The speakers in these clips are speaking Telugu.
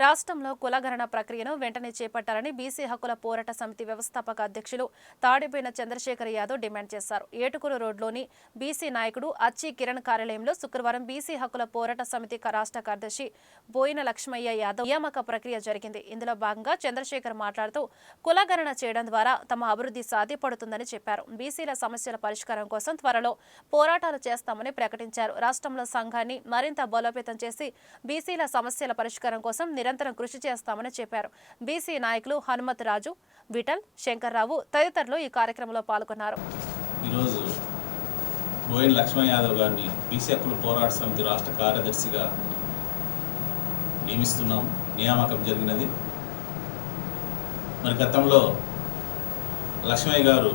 రాష్ట్రంలో కులగణన ప్రక్రియను వెంటనే చేపట్టాలని బీసీ హక్కుల పోరాట సమితి వ్యవస్థాపక అధ్యక్షులు తాడిపోయిన చంద్రశేఖర్ యాదవ్ డిమాండ్ చేశారు. ఏటుకూరు రోడ్లోని బీసీ నాయకుడు అచ్చి కిరణ్ కార్యాలయంలో శుక్రవారం బీసీ హక్కుల పోరాట సమితి రాష్ట్ర కార్యదర్శి బోయిన లక్ష్మయ్య యాదవ్ నియామక ప్రక్రియ జరిగింది. ఇందులో భాగంగా చంద్రశేఖర్ మాట్లాడుతూ కులగణన చేయడం ద్వారా తమ అభివృద్ధి సాధ్యపడుతుందని చెప్పారు. బీసీల సమస్యల పరిష్కారం కోసం త్వరలో పోరాటాలు చేస్తామని ప్రకటించారు. రాష్ట్రంలో సంఘాన్ని మరింత బలోపేతం చేసి బీసీల సమస్యల పరిష్కారం కోసం నిరంతరం కృషి చేస్తామని చెప్పారు. బీసీ నాయకులు హనుమత్ రాజు విఠల్ శంకర్రావు తదితరులు ఈ కార్యక్రమంలో పాల్గొన్నారు. ఈరోజు బోయిన్ లక్ష్మణ్ యాదవ్ గారిని బీసీ హక్కుల పోరాట సమితి రాష్ట్ర కార్యదర్శిగా నియమిస్తున్నాం. నియామకం జరిగినది. మరి గతంలో లక్ష్మయ్య గారు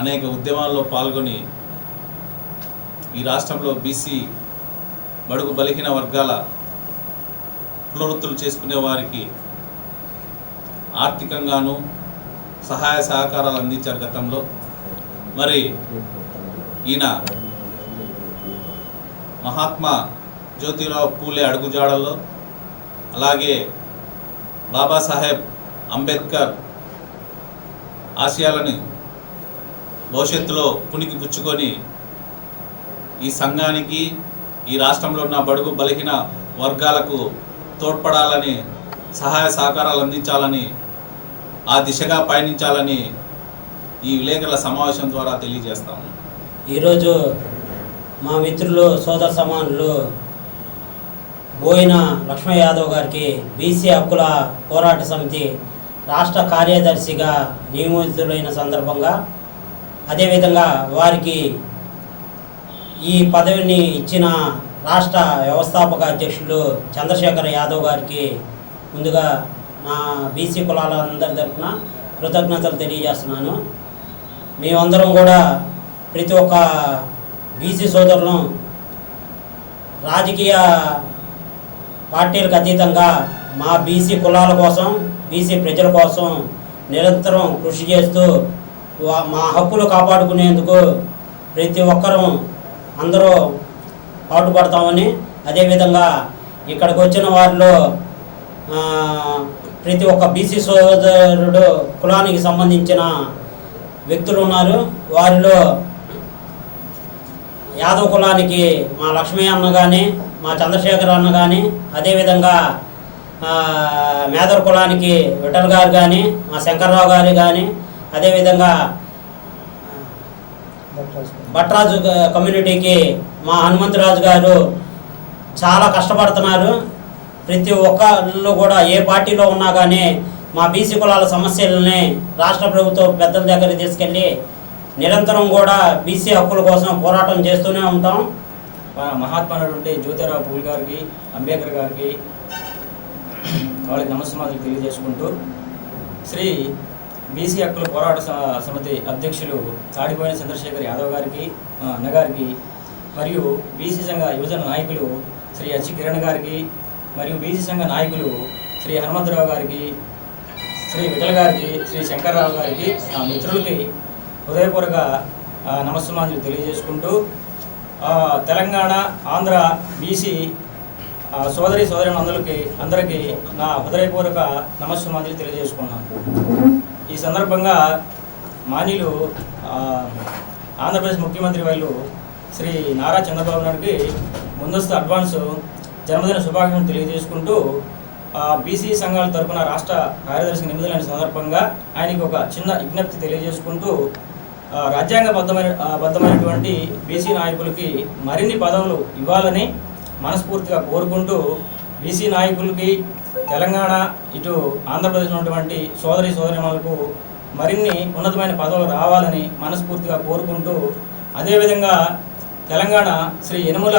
అనేక ఉద్యమాల్లో పాల్గొని ఈ రాష్ట్రంలో బీసీ బడుగు బలహీన వర్గాల కులవృత్తులు చేసుకునే వారికి ఆర్థికంగాను సహాయ సహకారాలు అందించారు గతంలో. మరి ఈయన మహాత్మా జ్యోతిరావు పూలే అడుగుజాడల్లో అలాగే బాబాసాహెబ్ అంబేద్కర్ ఆశయాలను భవిష్యత్తులో పునికి పుచ్చుకొని ఈ సంఘానికి ఈ రాష్ట్రంలో ఉన్న బడుగు బలహీన వర్గాలకు తోడ్పడాలని సహాయ సహకారాలు అందించాలని ఆ దిశగా పయనించాలని ఈ విలేకరుల సమావేశం ద్వారా తెలియజేస్తాము ఈరోజు మా మిత్రులు సోదర సమానులు బోయిన లక్ష్మణ యాదవ్ గారికి బీసీ హక్కుల పోరాట సమితి రాష్ట్ర కార్యదర్శిగా నియమితులైన సందర్భంగా అదేవిధంగా వారికి ఈ పదవిని ఇచ్చిన రాష్ట్ర వ్యవస్థాపక అధ్యక్షులు చంద్రశేఖర్ యాదవ్ గారికి ముందుగా నా బీసీ కులాలందరి తరఫున కృతజ్ఞతలు తెలియజేస్తున్నాను. మేమందరం కూడా ప్రతి ఒక్క బీసీ సోదరులం రాజకీయ పార్టీలకు అతీతంగా మా బీసీ కులాల కోసం బీసీ ప్రజల కోసం నిరంతరం కృషి చేస్తూ వా- మా హక్కులు కాపాడుకునేందుకు ప్రతి ఒక్కరూ అందరూ పాటుపడతామని. అదేవిధంగా ఇక్కడికి వచ్చిన వారిలో ప్రతి ఒక్క బీసీ సోదరుడు కులానికి సంబంధించిన వ్యక్తులు ఉన్నారు. వారిలో యాదవ కులానికి మా లక్ష్మీ అన్న కానీ మా చంద్రశేఖర్ అన్న కానీ అదేవిధంగా మేదర్ కులానికి విఠల్ గారు కానీ మా శంకర్రావు గారు కానీ అదేవిధంగా భట్రాజు కమ్యూనిటీకి మా హనుమంతరాజు గారు చాలా కష్టపడుతున్నారు. ప్రతి ఒక్కళ్ళు కూడా ఏ పార్టీలో ఉన్నా కానీ మా బీసీ కులాల సమస్యలని రాష్ట్ర ప్రభుత్వం పెద్దల దగ్గరికి తీసుకెళ్ళి నిరంతరం కూడా బీసీ హక్కుల కోసం పోరాటం చేస్తూనే ఉంటాం. మన మహాత్మా అయినటువంటి జ్యోతిరావు పూల్ గారికి అంబేద్కర్ గారికి వాళ్ళకి నమస్కారాలు తెలియజేసుకుంటూ శ్రీ బీసీ హక్కుల పోరాట స- సమితి అధ్యక్షులు తాడిపోయిన చంద్రశేఖర్ యాదవ్ గారికి అన్నగారికి మరియు బీసీ సంఘ యువజన నాయకులు శ్రీ అచ్చి కిరణ్ గారికి మరియు బీసీ సంఘ నాయకులు శ్రీ హనుమంతరావు గారికి శ్రీ విఠల్ గారికి శ్రీ శంకర్రావు గారికి ఆ మిత్రులకి హృదయపూర్వక నమస్సమాజులు తెలియజేసుకుంటూ తెలంగాణ ఆంధ్ర బీసీ సోదరి సోదరి అందరికి అందరికీ నా హృదయపూర్వక నమస్సమాజులు తెలియజేసుకున్నాను. ఈ సందర్భంగా మాన్యులు ఆంధ్రప్రదేశ్ ముఖ్యమంత్రి వాళ్ళు శ్రీ నారా చంద్రబాబు నాయుడికి ముందస్తు అడ్వాన్స్ జన్మదిన శుభాకాంక్షలు తెలియజేసుకుంటూ బీసీ సంఘాల తరపున రాష్ట్ర కార్యదర్శి నిమిదలైన సందర్భంగా ఆయనకి ఒక చిన్న విజ్ఞప్తి తెలియజేసుకుంటూ రాజ్యాంగబద్ధమైన బద్ధమైనటువంటి బీసీ నాయకులకి మరిన్ని పదవులు ఇవ్వాలని మనస్ఫూర్తిగా కోరుకుంటూ బీసీ నాయకులకి తెలంగాణ ఇటు ఆంధ్రప్రదేశ్ ఉన్నటువంటి సోదరి సోదరిమలకు మరిన్ని ఉన్నతమైన పదవులు రావాలని మనస్ఫూర్తిగా కోరుకుంటూ అదేవిధంగా తెలంగాణ శ్రీ యనుమల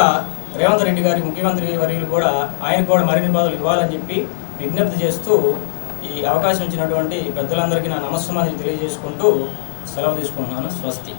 రేవంత్ రెడ్డి గారి ముఖ్యమంత్రి వర్యులు కూడా ఆయన కూడా మరిన్ని పదవులు ఇవ్వాలని చెప్పి విజ్ఞప్తి చేస్తూ ఈ అవకాశం ఇచ్చినటువంటి పెద్దలందరికీ నా నమస్కారాలు తెలియజేసుకుంటూ సెలవు తీసుకుంటున్నాను. స్వస్తి.